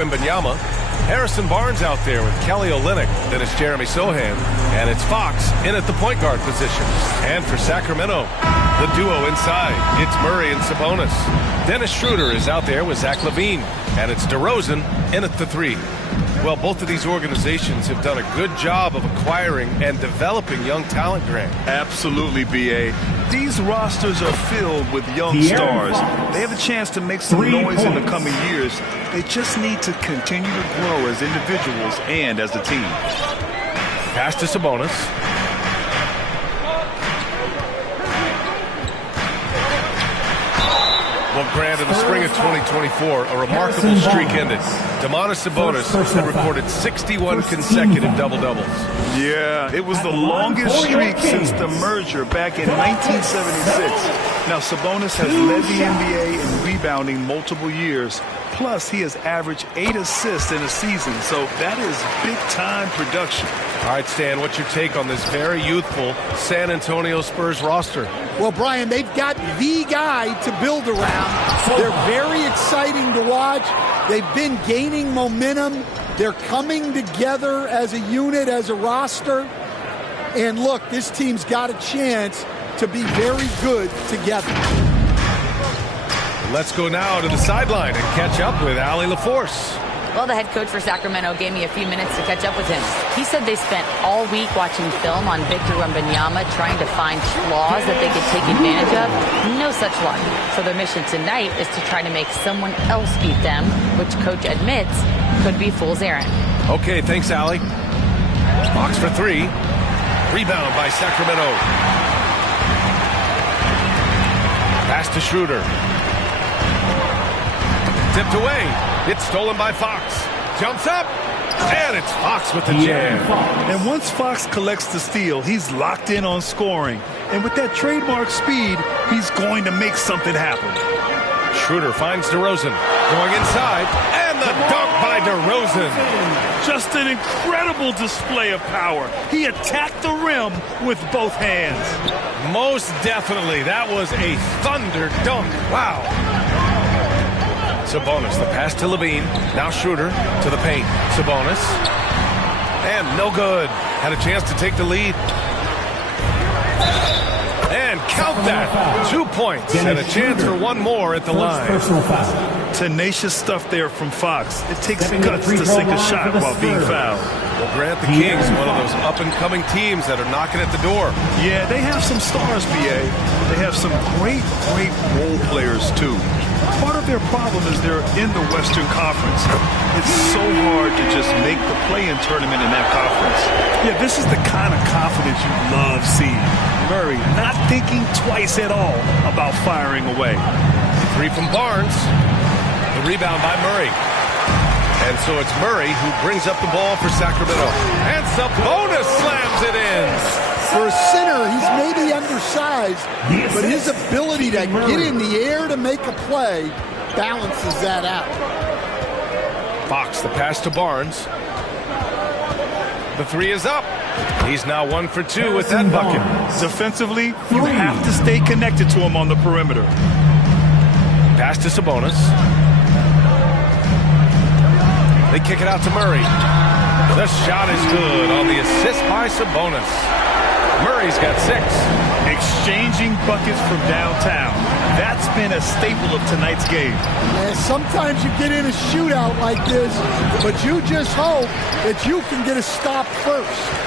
Wembanyama. Harrison Barnes out there with Kelly Olynyk. Then it's Jeremy Sohan. And it's Fox in at the point guard position. And for Sacramento, the duo inside. It's Murray and Sabonis. Dennis Schroeder is out there with Zach LaVine. And it's DeRozan in at the 3. Well, both of these organizations have done a good job of acquiring and developing young talent, Grant. Absolutely, B.A. These rosters are filled with young stars. They have a chance to make some noise in the coming years. They just need to continue to grow as individuals and as a team. Pass to Sabonis. Well, Grant, in the spring of 2024, a remarkable streak ended. Domantas Sabonis had recorded 61 consecutive double-doubles. Yeah, it was the longest streak since the merger back in 1976. Now, Sabonis has led the NBA in rebounding multiple years. Plus, he has averaged 8 assists in a season, so that is big-time production. All right, Stan, what's your take on this very youthful San Antonio Spurs roster? Well, Brian, they've got the guy to build around. They're very exciting to watch. They've been gaining momentum. They're coming together as a unit, as a roster. And look, this team's got a chance to be very good together. Let's go now to the sideline and catch up with Allie LaForce. Well, the head coach for Sacramento gave me a few minutes to catch up with him. He said they spent all week watching film on Victor Wembanyama, trying to find flaws that they could take advantage of. No such luck. So their mission tonight is to try to make someone else beat them, which coach admits could be fool's errand. Okay, thanks, Allie. Fox for 3. Rebound by Sacramento. Pass to Schroeder. Tipped away. It's stolen by Fox. Jumps up. And it's Fox with the jam. And once Fox collects the steal, he's locked in on scoring. And with that trademark speed, he's going to make something happen. Schroeder finds DeRozan. Going inside. And the dunk by DeRozan. Just an incredible display of power. He attacked the rim with both hands. Most definitely. That was a thunder dunk. Wow. Sabonis, the pass to LaVine. Now Schroeder to the paint. Sabonis. And no good. Had a chance to take the lead. And count that. 2 points and a chance for one more at the line. Tenacious stuff there from Fox. It takes guts to sink a shot while being fouled. Well, Grant, the Kings, one of those up-and-coming teams that are knocking at the door. Yeah, they have some stars, B.A. They have some great role players, too. Part of their problem is they're in the Western Conference. It's so hard to just make the play-in tournament in that conference. Yeah, this is the kind of confidence you love seeing. Murray not thinking twice at all about firing away. 3 from Barnes. The rebound by Murray. And so it's Murray who brings up the ball for Sacramento. And Sabonis slams it in. For a center, he's maybe undersized, but his ability to get in the air to make a play balances that out. Fox, the pass to Barnes. The 3 is up. He's now 1 for 2 with that bucket. Defensively, you have to stay connected to him on the perimeter. Pass to Sabonis. They kick it out to Murray. The shot is good on the assist by Sabonis. Murray's got 6. Exchanging buckets from downtown. That's been a staple of tonight's game. Yeah, sometimes you get in a shootout like this, but you just hope that you can get a stop first.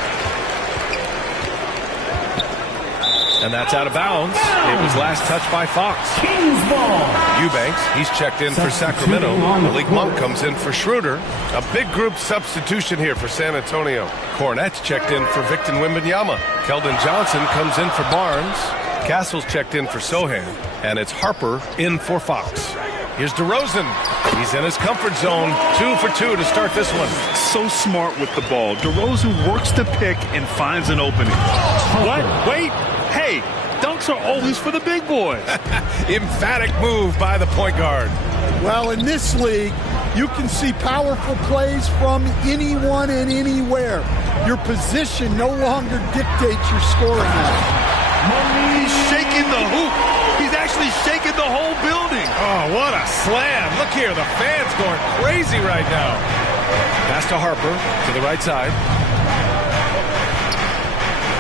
And that's out of bounds. It was last touched by Fox. Kings ball. Eubanks, he's checked in for Sacramento. Malik Monk comes in for Schroeder. A big group substitution here for San Antonio. Cornette's checked in for Victor Wembanyama. Keldon Johnson comes in for Barnes. Castle's checked in for Sohan. And it's Harper in for Fox. Here's DeRozan. He's in his comfort zone. 2 for 2 to start this one. So smart with the ball. DeRozan works the pick and finds an opening. What? Wait. Hey, dunks are always for the big boys. Emphatic move by the point guard. Well, in this league, you can see powerful plays from anyone and anywhere. Your position no longer dictates your scoring. He's shaking the hoop. He's actually actually shaking the whole building. Oh, what a slam. Look here, the fans going crazy right now. Pass to Harper to the right side.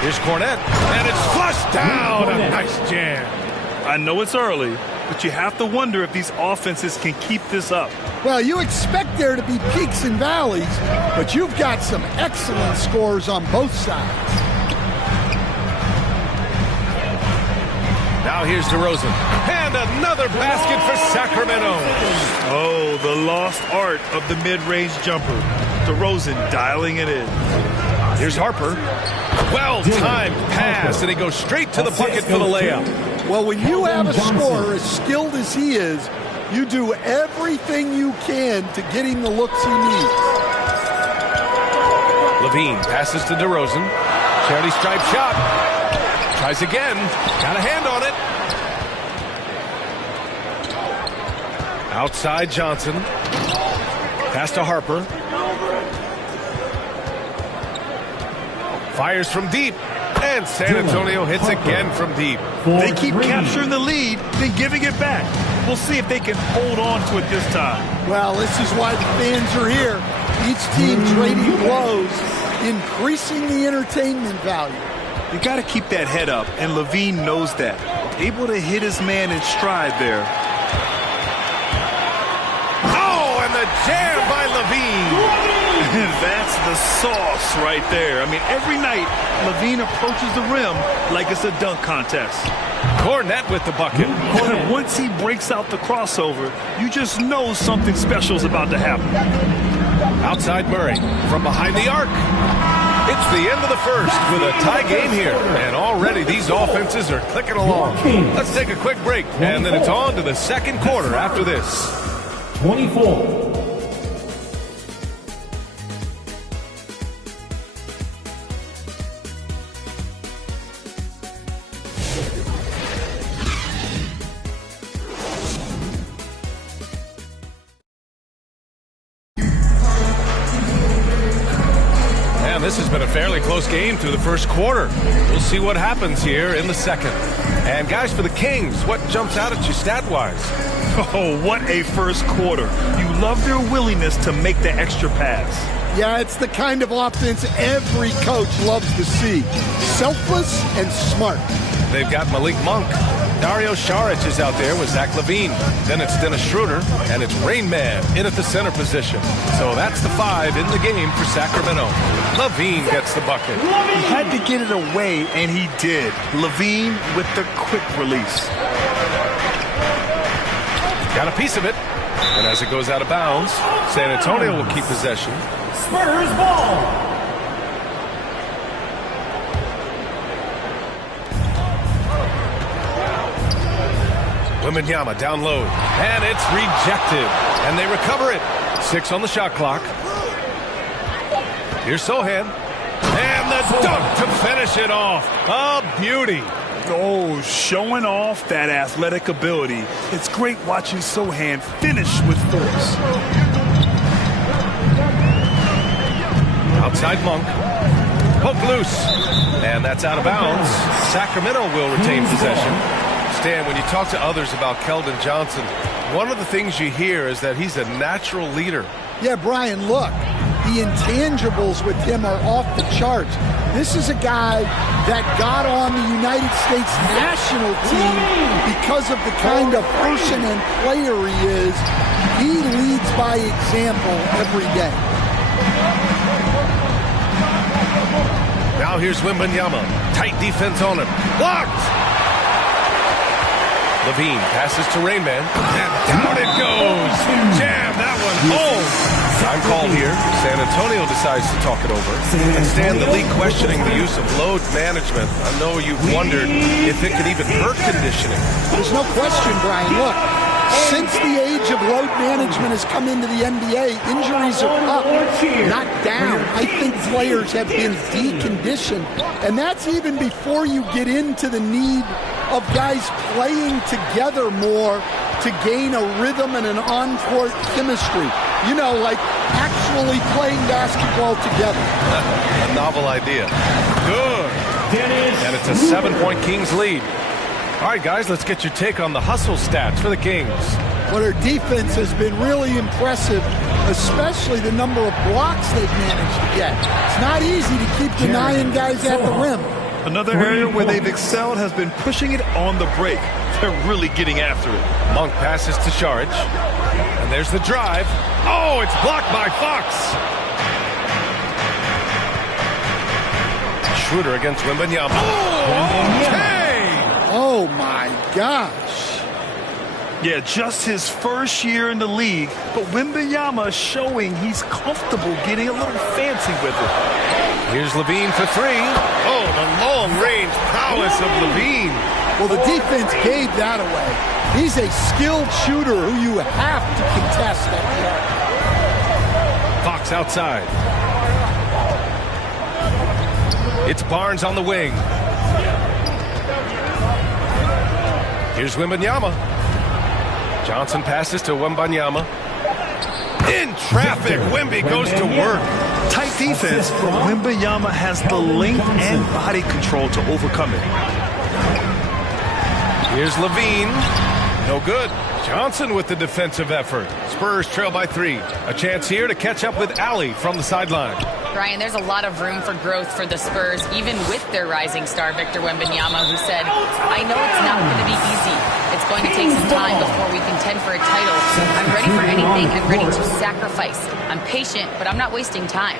Here's Cornette, and it's flushed down. A nice jam. I know it's early, but you have to wonder if these offenses can keep this up. Well, you expect there to be peaks and valleys, but you've got some excellent scores on both sides. Now here's DeRozan. And another basket for Sacramento. Oh, the lost art of the mid-range jumper. DeRozan dialing it in. Here's Harper. Well-timed pass, and he goes straight to the bucket for the layup. Well, when you have a scorer as skilled as he is, you do everything you can to get him the looks he needs. Levine passes to DeRozan. Charity stripe shot. Tries again. Got a hand on it. Outside Johnson. Pass to Harper. Fires from deep. And San Antonio hits again from deep. They keep capturing the lead, then giving it back. We'll see if they can hold on to it this time. Well, this is why the fans are here. Each team trading blows, increasing the entertainment value. You got to keep that head up, and Levine knows that. Able to hit his man in stride there. Oh, and the jam by Levine. That's the sauce right there. I mean, every night, Levine approaches the rim like it's a dunk contest. Cornette with the bucket. Once he breaks out the crossover, you just know something special is about to happen. Outside Murray from behind the arc. It's the end of the first with a tie game here. And already these offenses are clicking along. Let's take a quick break, and then it's on to the second quarter after this. 24. This has been a fairly close game through the first quarter. We'll see what happens here in the second. And guys, for the Kings, what jumps out at you stat-wise? Oh, what a first quarter. You love their willingness to make the extra pass. Yeah, it's the kind of offense every coach loves to see. Selfless and smart. They've got Malik Monk. Dario Saric is out there with Zach Levine. Then it's Dennis Schroeder, and it's Rain Man in at the center position. So that's the 5 in the game for Sacramento. Levine gets the bucket. He had to get it away, and he did. Levine with the quick release. Got a piece of it. And as it goes out of bounds, San Antonio will keep possession. Spurs ball. Wembanyama down low, and it's rejected, and they recover it. 6 on the shot clock. Here's Sohan, and the dunk to finish it off. A beauty. Oh, showing off that athletic ability. It's great watching Sohan finish with force. Outside Monk. Poke loose, and that's out of bounds. Sacramento will retain possession. Stan, when you talk to others about Keldon Johnson, one of the things you hear is that he's a natural leader. Yeah, Brian, look, the intangibles with him are off the charts. This is a guy that got on the United States national team because of the kind of person and player he is. He leads by example every day. Now here's Wembanyama. Tight defense on him. Blocked! Levine passes to Rain Man, and down it goes. Jam that one home. Time called here. San Antonio decides to talk it over. And Stan, the league questioning the use of load management. I know you've wondered if it could even hurt conditioning. There's no question, Brian. Look, since the age of load management has come into the NBA, injuries are up, not down. I think players have been deconditioned. And that's even before you get into the need of guys playing together more to gain a rhythm and an on-court chemistry. You know, like actually playing basketball together. A novel idea. Good. And it's a 7-point Kings lead. All right, guys, let's get your take on the hustle stats for the Kings. Well, their defense has been really impressive, especially the number of blocks they've managed to get. It's not easy to keep denying guys at the rim. Another area where they've excelled has been pushing it on the break. They're really getting after it. Monk passes to Saric. And there's the drive. Oh, it's blocked by Fox. Schroeder against Wembanyama. Oh, okay. Oh, my gosh. Yeah, just his first year in the league, but Wembanyama is showing he's comfortable getting a little fancy with it. Here's Levine for three. Oh, the long-range prowess of Levine. Well, the defense gave that away. He's a skilled shooter who you have to contest that Fox outside. It's Barnes on the wing. Here's Wembanyama. Johnson passes to Wembanyama. In traffic, Wemby goes to work. Tight defense, but Wembanyama has the length and body control to overcome it. Here's Levine. No good. Johnson with the defensive effort. Spurs trail by 3. A chance here to catch up with Allie from the sideline. Brian, there's a lot of room for growth for the Spurs, even with their rising star, Victor Wembanyama, who said, I know it's not going to be easy. It's going to take some time before we contend for a title. I'm ready for anything. I'm ready to sacrifice. I'm patient, but I'm not wasting time.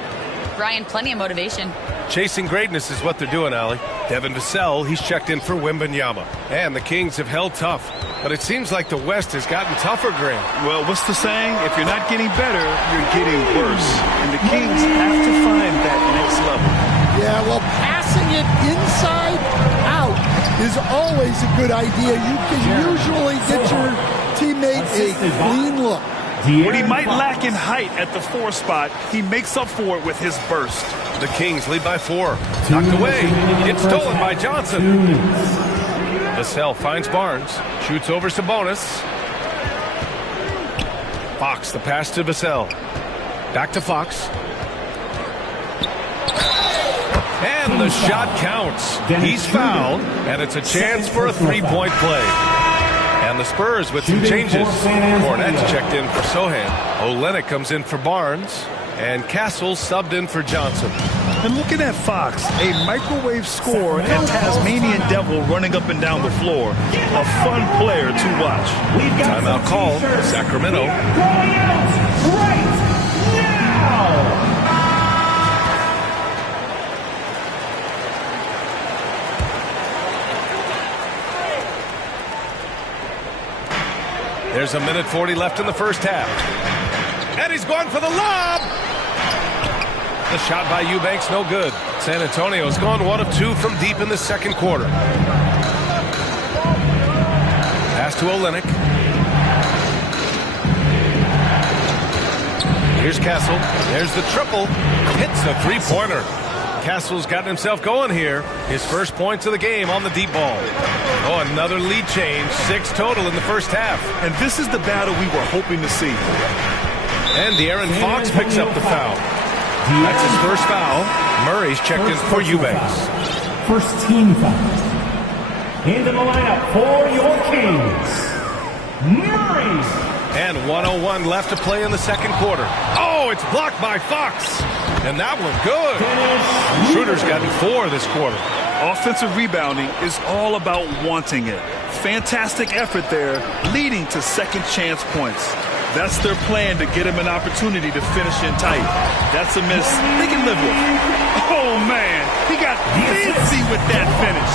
Brian, plenty of motivation. Chasing greatness is what they're doing, Allie. Devin Vassell, he's checked in for Wembanyama. And the Kings have held tough. But it seems like the West has gotten tougher, Grant. Well, what's the saying? If you're not getting better, you're getting worse. And the Kings have to find that next level. Yeah, well, passing it inside out is always a good idea. You can usually get your teammate a clean look. What he might lack in height at the 4 spot, he makes up for it with his burst. The Kings lead by 4. Knocked away. It's stolen by Johnson. Vassell finds Barnes. Shoots over Sabonis. Fox, the pass to Vassell. Back to Fox. And the shot counts. He's fouled, and it's a chance for a 3-point play. And the Spurs with some changes. Cornette's checked in for Sohan. Olynyk comes in for Barnes. And Castle subbed in for Johnson. And looking at Fox, a microwave scorer and Tasmanian Devil running up and down the floor. A fun player to watch. Timeout call, Sacramento. Right now! There's a minute 40 left in the first half. And he's going for the lob. The shot by Eubanks, no good. San Antonio's gone 1 of 2 from deep in the second quarter. Pass to Olynyk. Here's Castle. There's the triple. Hits the three-pointer. Castle's gotten himself going here. His first points of the game on the deep ball. Oh, another lead change. 6 total in the first half. And this is the battle we were hoping to see. And De'Aaron Fox picks up the foul. That's his first foul. Murray's checked in for Eubanks. First team foul. Into the lineup for your Kings, Murray. And 1:01 left to play in the second quarter. Oh, it's blocked by Fox. And that one good. Schroeder's gotten 4 this quarter. Offensive rebounding is all about wanting it. Fantastic effort there, leading to second chance points. That's their plan to get him an opportunity to finish in tight. That's a miss they can live with. Oh, man, he got fancy with that finish.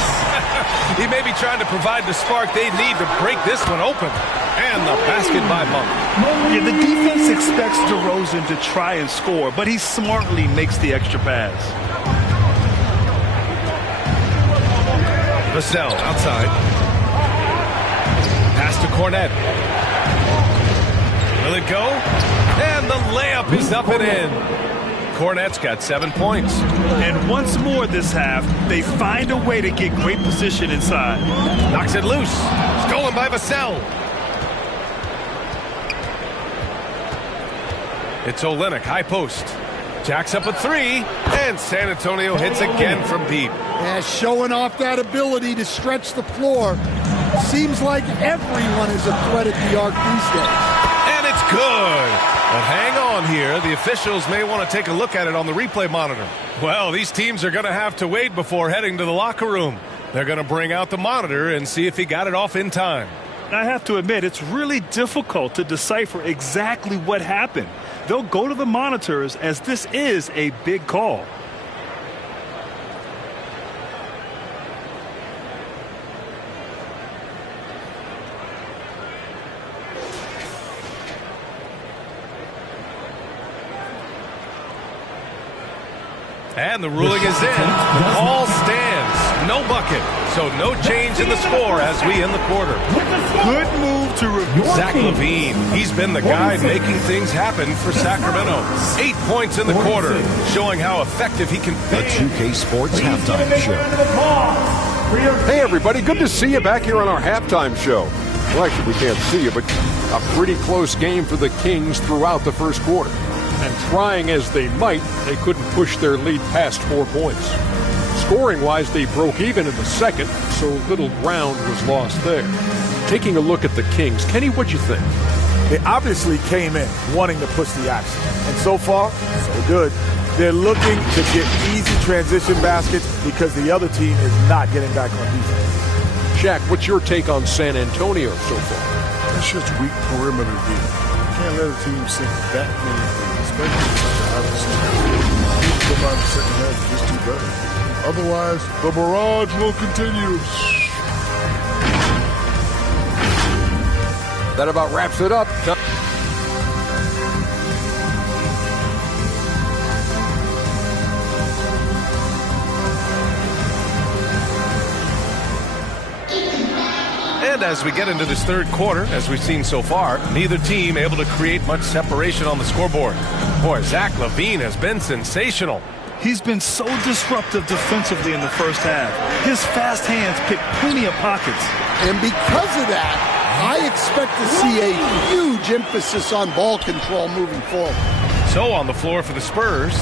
He may be trying to provide the spark they need to break this one open. And the basket by Monk. Yeah, the defense expects DeRozan to try and score, but he smartly makes the extra pass. Vassell outside. Pass to Cornette. Will it go? And the layup is up and in. Cornette's got 7 points. And once more this half, they find a way to get great position inside. Knocks it loose. Stolen by Vassell. It's Olynyk, high post. Jacks up a 3, and San Antonio hits again from deep. Yeah, showing off that ability to stretch the floor. Seems like everyone is a threat at the arc these days. And it's good. But hang on here. The officials may want to take a look at it on the replay monitor. Well, these teams are going to have to wait before heading to the locker room. They're going to bring out the monitor and see if he got it off in time. I have to admit, it's really difficult to decipher exactly what happened. They'll go to the monitors as this is a big call. And the ruling is in. The call stands. No bucket. So no change in the score as we end the quarter. Good move to review. Zach LaVine. He's been the guy making things happen for Sacramento. 8 points in the quarter, showing how effective he can be. The 2K Sports Halftime Show. Hey, everybody. Good to see you back here on our halftime show. Well, actually, we can't see you, but a pretty close game for the Kings throughout the first quarter. And trying as they might, they couldn't push their lead past 4 points. Scoring-wise, they broke even in the second, so little ground was lost there. Taking a look at the Kings, Kenny, what'd you think? They obviously came in wanting to push the action. And so far, so good. They're looking to get easy transition baskets because the other team is not getting back on defense. Shaq, what's your take on San Antonio so far? That's just weak perimeter defense. Can't let a team sink that many things, especially out of the second. Come out of the second half is just too bad. Otherwise, the barrage will continue. That about wraps it up. And as we get into this third quarter, as we've seen so far, neither team able to create much separation on the scoreboard. Boy, Zach LaVine has been sensational. He's been so disruptive defensively in the first half. His fast hands pick plenty of pockets. And because of that, I expect to see a huge emphasis on ball control moving forward. So on the floor for the Spurs,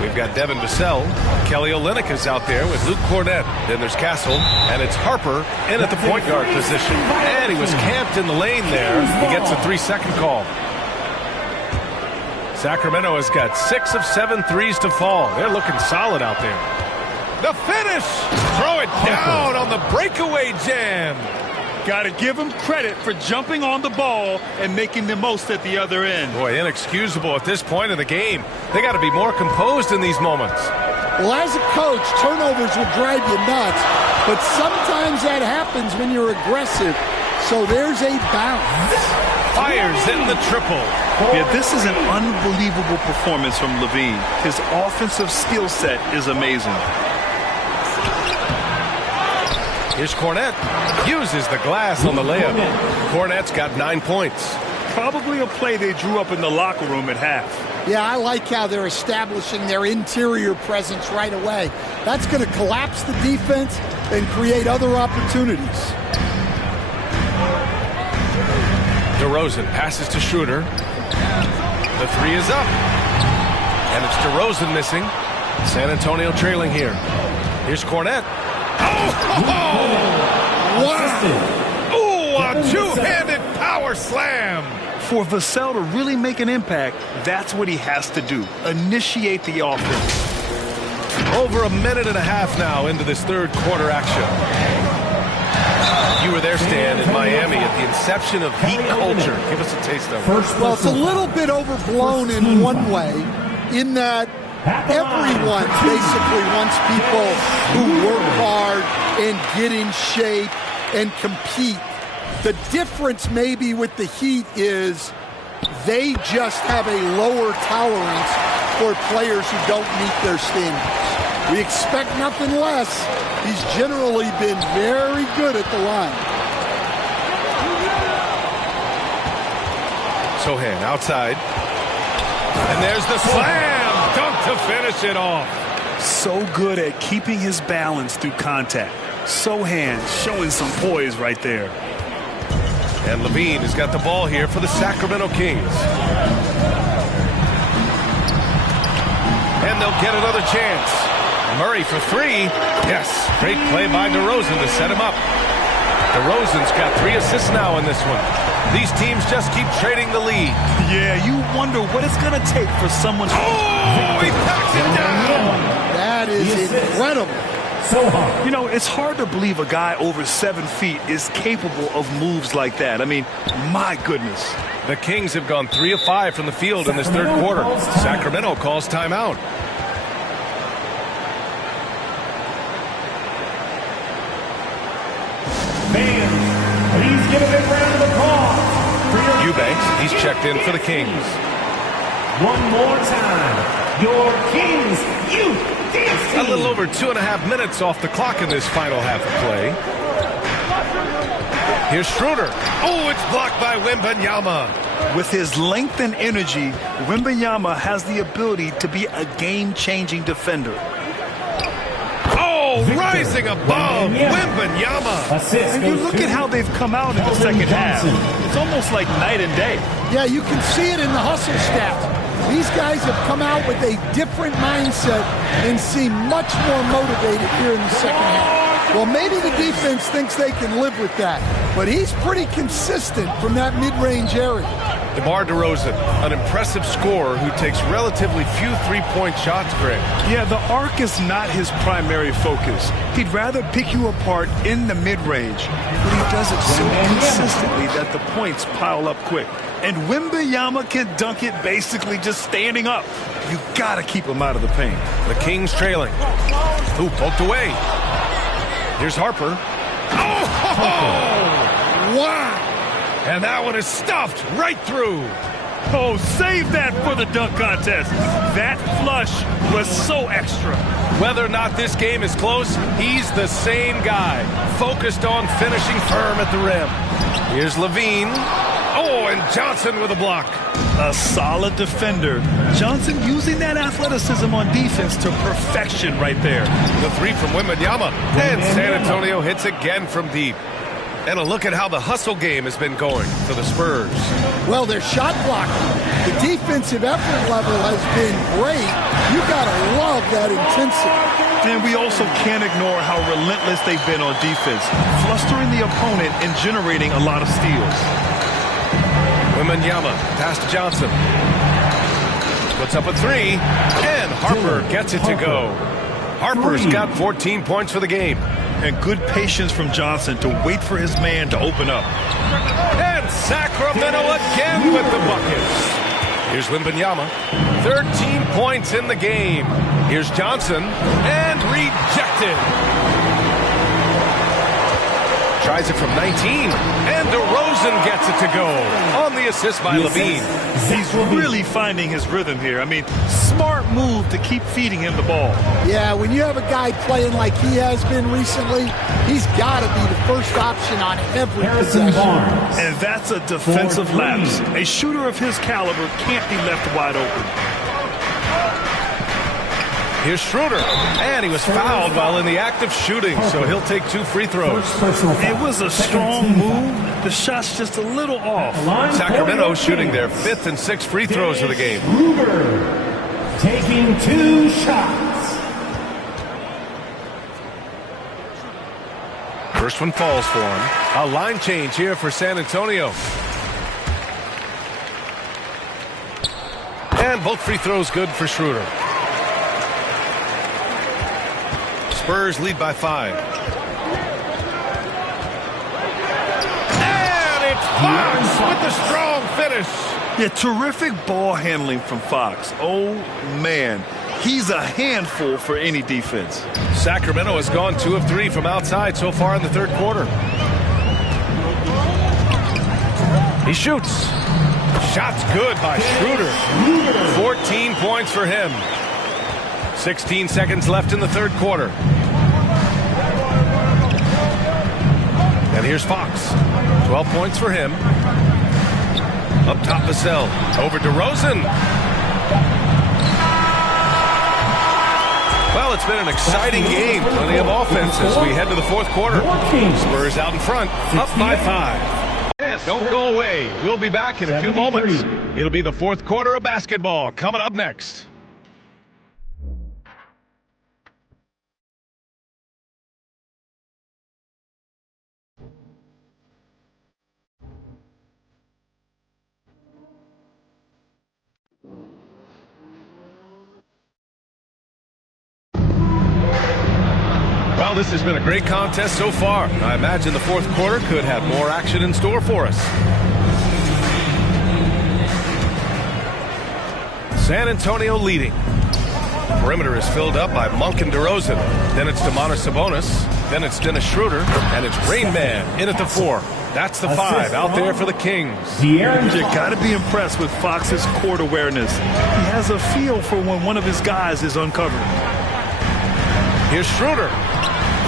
we've got Devin Vassell. Kelly Olynyk is out there with Luke Cornett. Then there's Castle, and it's Harper in at the point guard position. And he was camped in the lane there. He gets a 3-second call. Sacramento has got 6 of 7 threes to fall. They're looking solid out there. The finish! Throw it down on the breakaway jam. Got to give him credit for jumping on the ball and making the most at the other end. Boy, inexcusable at this point in the game. They got to be more composed in these moments. Well, as a coach, turnovers will drive you nuts, but sometimes that happens when you're aggressive. So there's a bounce. Fires in the triple. Yeah, this is an unbelievable performance from LaVine. His offensive skill set is amazing. Here's Cornett. Uses the glass on the layup. Cornett's got 9 points. Probably a play they drew up in the locker room at half. Yeah, I like how they're establishing their interior presence right away. That's going to collapse the defense and create other opportunities. DeRozan passes to Schroeder. The 3 is up. And it's DeRozan missing. San Antonio trailing here. Here's Cornett. Oh! Wow! Ooh, a two-handed power slam! For Vassell to really make an impact, that's what he has to do. Initiate the offense. Over a minute and a half now into this third quarter action. You were there, Stan, in Miami at the inception of Heat culture. Give us a taste of it. Well, it's a little bit overblown in one way, in that everyone basically wants people who work hard and get in shape and compete. The difference maybe with the Heat is they just have a lower tolerance for players who don't meet their standards. We expect nothing less. He's generally been very good at the line. Sohan outside. And there's the slam! Dunk to finish it off. So good at keeping his balance through contact. Sohan showing some poise right there. And LaVine has got the ball here for the Sacramento Kings. And they'll get another chance. Murray for 3. Yes, great play by DeRozan to set him up. DeRozan's got 3 assists now in this one. These teams just keep trading the lead. Yeah, you wonder what it's going to take for someone. Oh, he packs it down. That is incredible. So hard. You know, it's hard to believe a guy over 7 feet is capable of moves like that. I mean, my goodness. The Kings have gone 3 of 5 from the field in this third quarter. Sacramento calls timeout. Fans, please give a big round of applause for your Eubanks, he's checked in for the Kings. One more time, your Kings UDC. A little over 2.5 minutes off the clock in this final half of play. Here's Schroeder. Oh, it's blocked by Wembanyama. With his length and energy, Wembanyama has the ability to be a game-changing defender. Oh, rising above Wembanyama. Assist. And you look at how they've come out in the second half. It's almost like night and day. Yeah, you can see it in the hustle stats. These guys have come out with a different mindset and seem much more motivated here in the second half. Well, maybe the defense thinks they can live with that, but he's pretty consistent from that mid-range area. DeMar DeRozan, an impressive scorer who takes relatively few three-point shots, Greg. Yeah, the arc is not his primary focus. He'd rather pick you apart in the mid-range, but he does it so consistently that the points pile up quick. And Wembanyama can dunk it basically just standing up. You gotta keep him out of the paint. The Kings trailing. Ooh, poked away. Here's Harper. Oh! Wow! And that one is stuffed right through. Oh, save that for the dunk contest. That flush was so extra. Whether or not this game is close, he's the same guy, focused on finishing firm at the rim. Here's Levine. Oh, and Johnson with a block. A solid defender. Johnson using that athleticism on defense to perfection right there. The 3 from Wembanyama. And San Antonio hits again from deep. And a look at how the hustle game has been going for the Spurs. Well, their shot blocking, the defensive effort level has been great. You got to love that intensity. And we also can't ignore how relentless they've been on defense, flustering the opponent and generating a lot of steals. Wembanyama, pass to Johnson. Puts up a 3, and Harper gets it to go. Harper's got 14 points for the game. And good patience from Johnson to wait for his man to open up. And Sacramento again with the buckets. Here's Wembanyama. 13 points in the game. Here's Johnson. And rejected. Tries it from 19. And DeRozan gets it to go. On the assist by Levine. He's really finding his rhythm here. I mean, smart move to keep feeding him the ball. Yeah, when you have a guy playing like he has been recently, he's got to be the first option on every possession. And that's a defensive lapse. A shooter of his caliber can't be left wide open. Here's Schroeder. And he was fouled while in the act of shooting, so he'll take 2 free throws. It was a strong move. The shot's just a little off. Sacramento shooting their 5th and 6th free throws of the game. Schroeder taking 2 shots. First one falls for him. A line change here for San Antonio. And both free throws good for Schroeder. Spurs lead by 5. And it's Fox with the strong finish. Yeah, terrific ball handling from Fox. Oh, man. He's a handful for any defense. Sacramento has gone 2 of 3 from outside so far in the third quarter. He shoots. Shot's good by Schroeder. 14 points for him. 16 seconds left in the third quarter. And here's Fox. 12 points for him. Up top, Vassell. Over DeRozan. Well, it's been an exciting game. Plenty of offense as we head to the fourth quarter. Spurs out in front, up by 5. Yes, don't go away. We'll be back in a few moments. It'll be the fourth quarter of basketball coming up next. Well, this has been a great contest so far. I imagine the fourth quarter could have more action in store for us. San Antonio leading. Perimeter is filled up by Monk and DeRozan. Then it's Domantas Sabonis. Then it's Dennis Schroeder. And it's Rain Man in at the 4. That's the 5 out there for the Kings. You got to be impressed with Fox's court awareness. He has a feel for when one of his guys is uncovered. Here's Schroeder.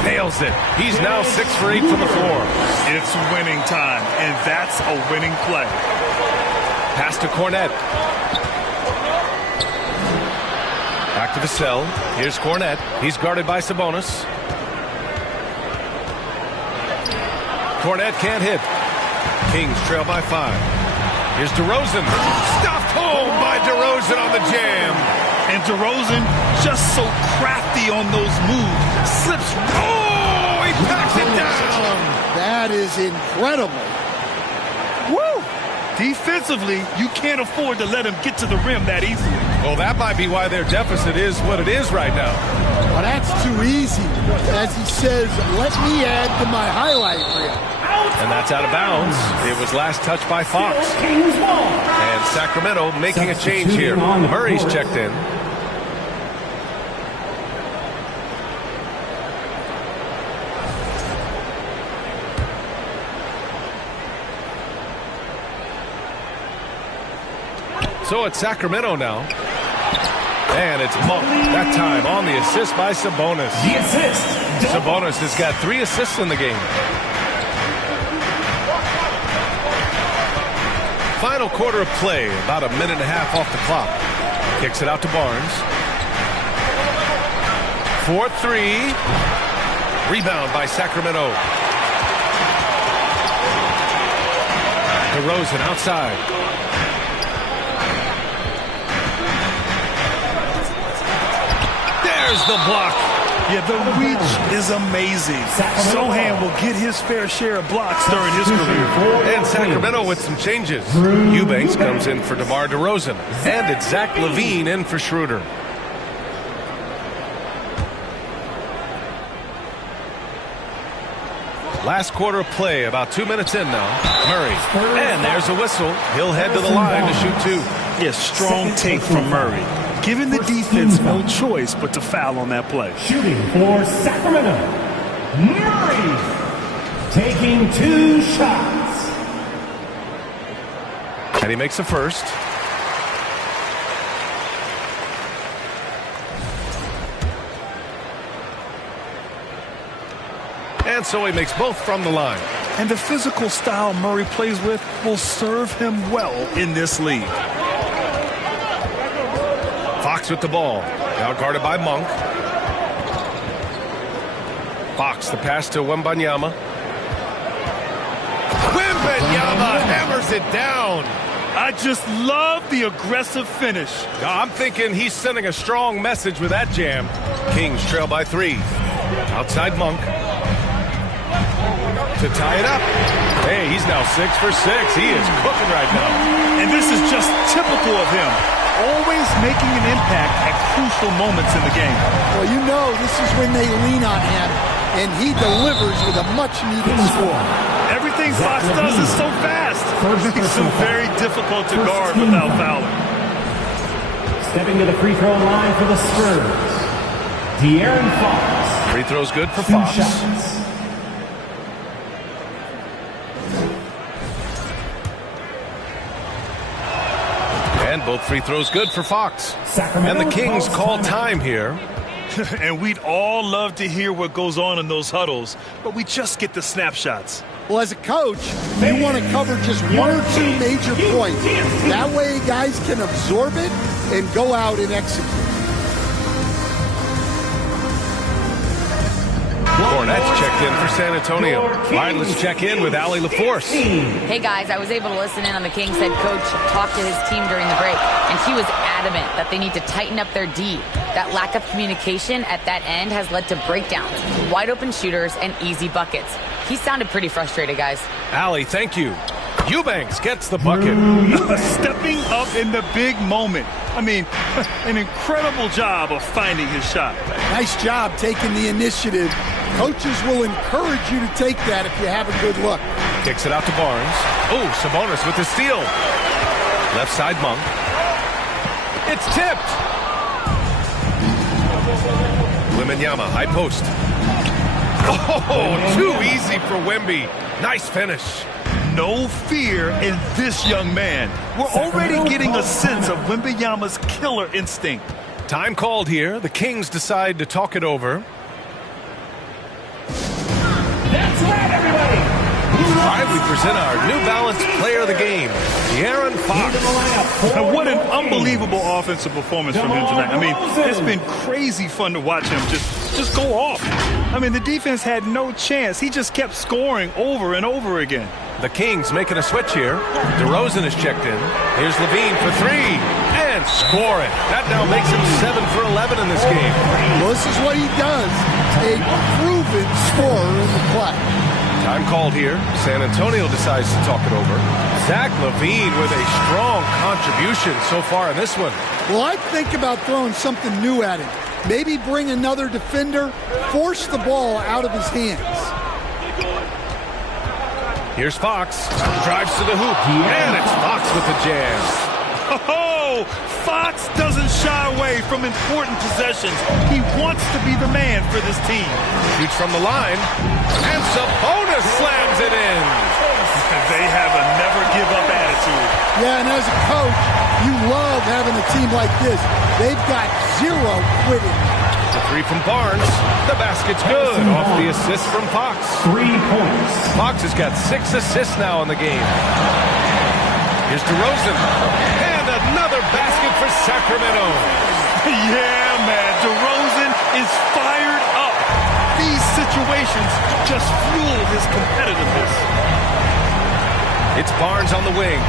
Nails it. He's now 6 for 8 from the floor. It's winning time, and that's a winning play. Pass to Cornette. Back to Vassell. Here's Cornette. He's guarded by Sabonis. Cornette can't hit. Kings trail by 5. Here's DeRozan. Stuffed home by DeRozan on the jam. And DeRozan just so crafty on those moves. Slips. Oh, he packs it down. That is incredible. Woo! Defensively, you can't afford to let him get to the rim that easily. Well, that might be why their deficit is what it is right now. Well, that's too easy. As he says, let me add to my highlight reel. And that's out of bounds. It was last touched by Fox. And Sacramento making a change here. Murray's checked in. So it's Sacramento now. And it's Monk. That time on the assist by Sabonis. The assist. Sabonis has got 3 assists in the game. Final quarter of play, about a minute and a half off the clock. Kicks it out to Barnes. 4-3. Rebound by Sacramento. DeRozan outside. There's the block. Yeah, the reach is amazing. Sohan will get his fair share of blocks during his career. And Sacramento with some changes. Eubanks comes in for DeMar DeRozan. And it's Zach LaVine in for Schroeder. Last quarter of play, about 2 minutes in now. Murray. And there's a whistle. He'll head to the line to shoot 2. Yeah, strong take from Murray. Giving the defense no choice but to foul on that play. Shooting for Sacramento, Murray, taking 2 shots. And he makes the first. And so he makes both from the line. And the physical style Murray plays with will serve him well in this league. Fox with the ball. Now guarded by Monk. Fox, the pass to Wembanyama. Wembanyama hammers it down. I just love the aggressive finish. I'm thinking he's sending a strong message with that jam. Kings trail by 3. Outside Monk. To tie it up. Hey, he's now 6 for 6. He is cooking right now. And this is just typical of him. Always making an impact at crucial moments in the game. Well, you know this is when they lean on him, and he delivers with a much-needed score. Everything Fox does is so fast. It makes him very difficult to guard without fouling. Stepping to the free throw line for the Spurs, De'Aaron Fox. Free throw's good for 2 Fox. shots. And both free throws good for Fox. Sacramento And the Kings calls call timeout. time here. And we'd all love to hear what goes on in those huddles, but we just get the snapshots. Well, as a coach, you want to cover just 1 or 2 major points. That way guys can absorb it and go out and execute. Cornette's checked in for San Antonio. All right, let's check in with Allie LaForce. Hey guys, I was able to listen in on the Kings head coach talk to his team during the break, and he was adamant that they need to tighten up their D. That lack of communication at that end has led to breakdowns, wide open shooters, and easy buckets. He sounded pretty frustrated, guys. Allie, thank you. Eubanks gets the bucket. Stepping up in the big moment. I mean, an incredible job of finding his shot. Nice job taking the initiative Coaches will encourage you to take that if you have a good look. Kicks it out to Barnes. Oh, Sabonis with the steal. Left side Monk. It's tipped. Wembanyama, high post. Oh, too easy for Wemby. Nice finish. No fear in this young man. We're already getting a sense of Wembanyama's killer instinct. Time called here. The Kings decide to talk it over. That's right, everybody. All right, we present our New Balance player of the game, De'Aaron Fox. And what an unbelievable offensive performance from him tonight. I mean, it's been crazy fun to watch him just go off. I mean, the defense had no chance. He just kept scoring over and over again. The Kings making a switch here. DeRozan is checked in. Here's Levine for three. And scoring. That now makes him 7 for 11 in this game. Well, this is what he does. A proven scorer in the play. Time called here. San Antonio decides to talk it over. Zach LaVine with a strong contribution so far in this one. Well, I think about throwing something new at him. Maybe bring another defender, force the ball out of his hands. Here's Fox. Drives to the hoop. And it's Fox with the jam. Oh, Fox doesn't shy away from important possessions. He wants to be the man for this team. Shoots from the line. And Sabonis slams it in. They have a never-give-up attitude. Yeah, and as a coach, you love having a team like this. They've got zero quitting. The three from Barnes. The basket's good. Off the assist from Fox. 3 points. Fox has got 6 assists now in the game. Here's DeRozan. And another basket for Sacramento. Yeah, man. DeRozan is fired up. These situations just fuel his competitiveness. It's Barnes on the wing.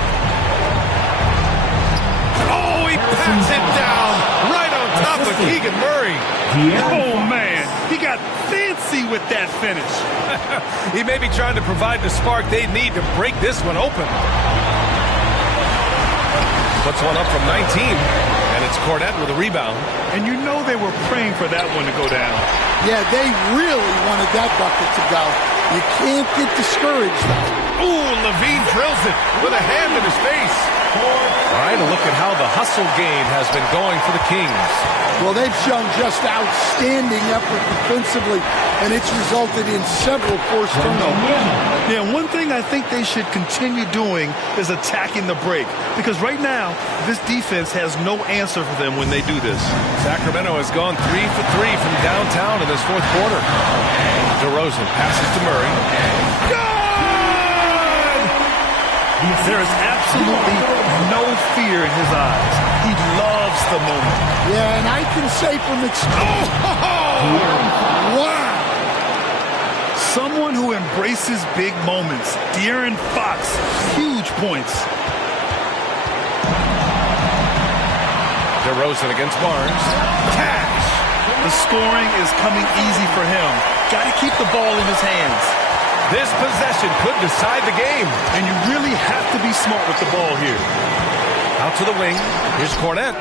Oh, he pats it down right on top of Keegan Murray. Oh, man. He got fancy with that finish. He may be trying to provide the spark they need to break this one open. Puts one up from 19, and it's Cornette with a rebound. And you know they were praying for that one to go down. Yeah, they really wanted that bucket to go. You can't get discouraged, though. Ooh, Levine drills it with a hand in his face. All right, a look at how the hustle game has been going for the Kings. Well, they've shown just outstanding effort defensively, and it's resulted in several forced turnovers. Yeah, one thing I think they should continue doing is attacking the break. Because right now, this defense has no answer for them when they do this. Sacramento has gone 3 for 3 from downtown in this fourth quarter. DeRozan passes to Murray. Good! There is absolutely no fear in his eyes. He loves the moment. Yeah, and I can say from experience. Oh! Wow! Someone who embraces big moments. De'Aaron Fox, huge points. DeRozan against Barnes. Cash! The scoring is coming easy for him. Got to keep the ball in his hands. This possession could decide the game. And you really have to be smart with the ball here. Out to the wing. Here's Cornette.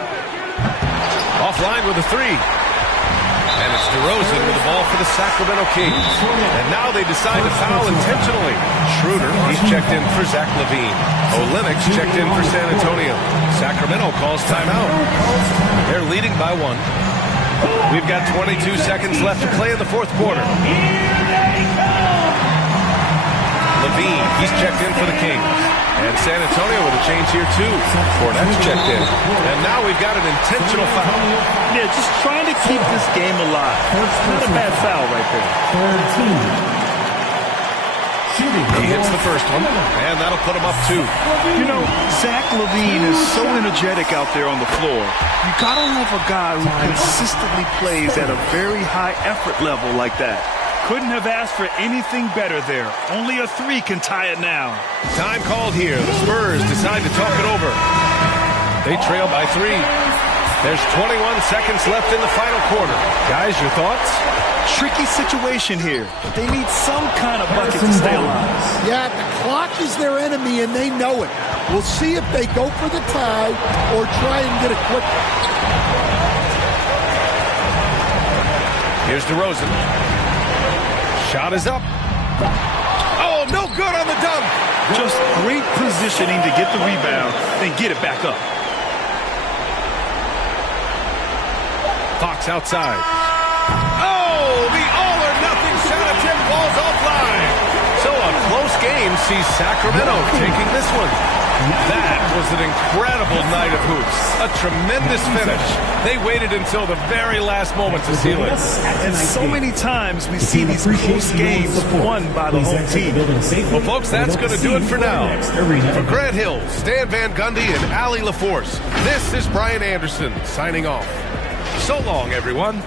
Offline with a three. And it's DeRozan with the ball for the Sacramento Kings. And now they decide to foul intentionally. Schroeder, he's checked in for Zach LaVine. Olynyk's checked in for San Antonio. Sacramento calls timeout. They're leading by 1. We've got 22 seconds left to play in the fourth quarter. LaVine, he's checked in for the Kings. And San Antonio with a change here too. Cornette's checked in. And now we've got an intentional foul. Yeah, just trying to keep this game alive. Not a bad foul right there. He hits the first one, and that'll put him up 2. You know, Zach LaVine is so energetic out there on the floor. You gotta love a guy who consistently plays at a very high effort level like that. Couldn't have asked for anything better there. Only a 3 can tie it now. Time called here. The Spurs decide to talk it over. They trail by 3. There's 21 seconds left in the final quarter. Guys, your thoughts? Tricky situation here. They need some kind of bucket to stay alive. Yeah, the clock is their enemy, and they know it. We'll see if they go for the tie or try and get a quick. Here's DeRozan. Shot is up. Oh, no good on the dunk. Just great positioning to get the rebound and get it back up. Fox outside. Oh, the all-or-nothing shot attempt falls offline. So a close game sees Sacramento taking this one. That was an incredible night of hoops. A tremendous finish. They waited until the very last moment to seal it. And so many times we see these close games won by the home team. Well, folks, that's going to do it for now. For Grant Hill, Stan Van Gundy, and Allie LaForce, this is Brian Anderson signing off. So long, everyone.